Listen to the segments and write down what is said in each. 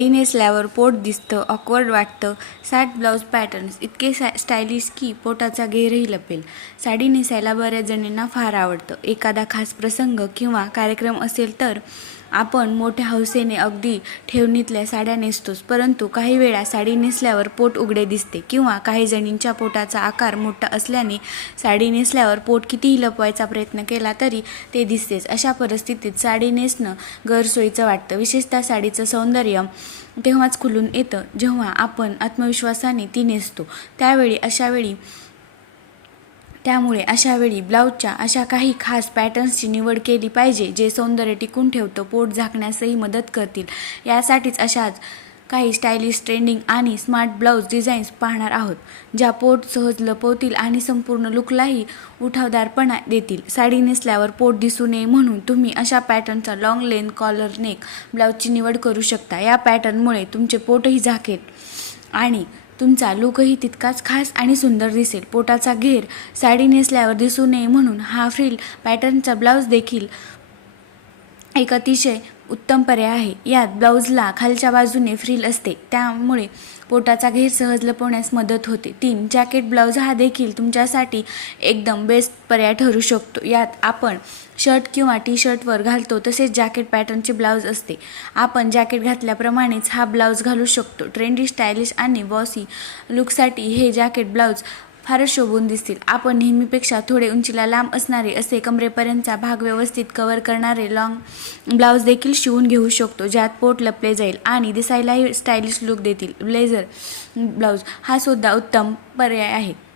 साडी नेसल्यावर पोट दिसतं ऑकवर्ड वाटतं. सॅट ब्लाऊज पॅटर्न्स इतके सॅ स्टायलिश की पोटाचा घेरही लपेल. साडी नेसायला बऱ्याच जणींना फार आवडतं. एखादा खास प्रसंग किंवा कार्यक्रम असेल तर आपण मोठ्या हौसेने अगदी ठेवणीतल्या साड्या नेसतोच परंतु काही वेळा साडी नेसल्यावर पोट उघडे दिसते किंवा काही जणींच्या पोटाचा आकार मोठा असल्याने साडी नेसल्यावर पोट कितीही लपवायचा प्रयत्न केला तरी ते दिसतेच. अशा परिस्थितीत साडी नेसणं गैरसोयीचं वाटतं. विशेषतः साडीचं सौंदर्य तेव्हाच खुलून येतं जेव्हा आपण आत्मविश्वासाने ती नेसतो. त्यावेळी अशावेळी त्यामुळे अशावेळी ब्लाऊजच्या अशा काही खास पॅटर्न्सची निवड केली पाहिजे जे सौंदर्य टिकून ठेवतं पोट झाकण्यासही मदत करतील. यासाठीच अशाच काही स्टायलिश ट्रेंडिंग आणि स्मार्ट ब्लाऊज डिझाईन्स पाहणार आहोत ज्या पोट सहज लपवतील आणि संपूर्ण लुकलाही उठावदारपणा देतील. साडी नेसल्यावर पोट दिसू नये म्हणून तुम्ही अशा पॅटर्नचा लॉंग लेन कॉलर नेक ब्लाऊजची निवड करू शकता. या पॅटर्नमुळे तुमचे पोटही झाकेल आणि तुमचा लुकही तितकाच खास आणि सुंदर दिसेल. पोटाचा घेर साडी नेसल्यावर दिसू नये म्हणून हा फ्रिल पॅटर्नचा ब्लाऊज देखील एक अतिशय उत्तम पर्याय आहे. यात ब्लाऊजला खालच्या बाजूने फ्रिल असते. त्यामुळे पोटाचा घेर सहज लपवण्यास मदत होते. तीन जॅकेट ब्लाऊज हा देखील तुमच्यासाठी एकदम बेस्ट पर्याय ठरू शकतो. यात आपण शर्ट किंवा टी शर्टवर घालतो तसेच जॅकेट पॅटर्नचे ब्लाऊज असते. आपण जॅकेट घातल्याप्रमाणेच हा ब्लाऊज घालू शकतो. ट्रेंडी स्टायलिश आणि बॉसी लुकसाठी हे जॅकेट ब्लाऊज फारच शोभून दिसतील. आपण नेहमीपेक्षा थोडे उंचीला लांब असणारे असे कमरेपर्यंतचा भाग व्यवस्थित कव्हर करणारे लॉंग ब्लाऊज देखील शिवून घेऊ शकतो ज्यात पोट लपले जाईल आणि दिसायलाही स्टायलिश लुक देतील. ब्लेझर ब्लाऊज हा सुद्धा उत्तम पर्याय आहे.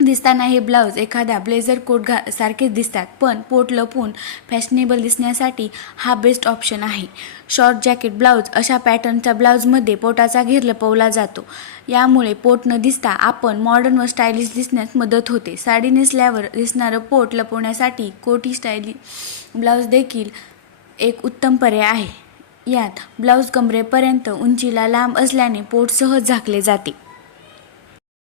दिसताना हे ब्लाऊज एखाद्या ब्लेझर कोट घा सारखेच दिसतात पण पोट लपवून फॅशनेबल दिसण्यासाठी हा बेस्ट ऑप्शन आहे. शॉर्ट जॅकेट ब्लाऊज अशा पॅटर्नच्या ब्लाऊजमध्ये पोटाचा घेर लपवला जातो. यामुळे पोट न दिसता आपण मॉडर्न व स्टायलिश दिसण्यास मदत होते. साडी नेसल्यावर दिसणारं पोट लपवण्यासाठी कोटी स्टायलिश ब्लाऊज देखील एक उत्तम पर्याय आहे. यात ब्लाऊज कमरेपर्यंत उंचीला लांब असल्याने पोट सहज झाकले जाते.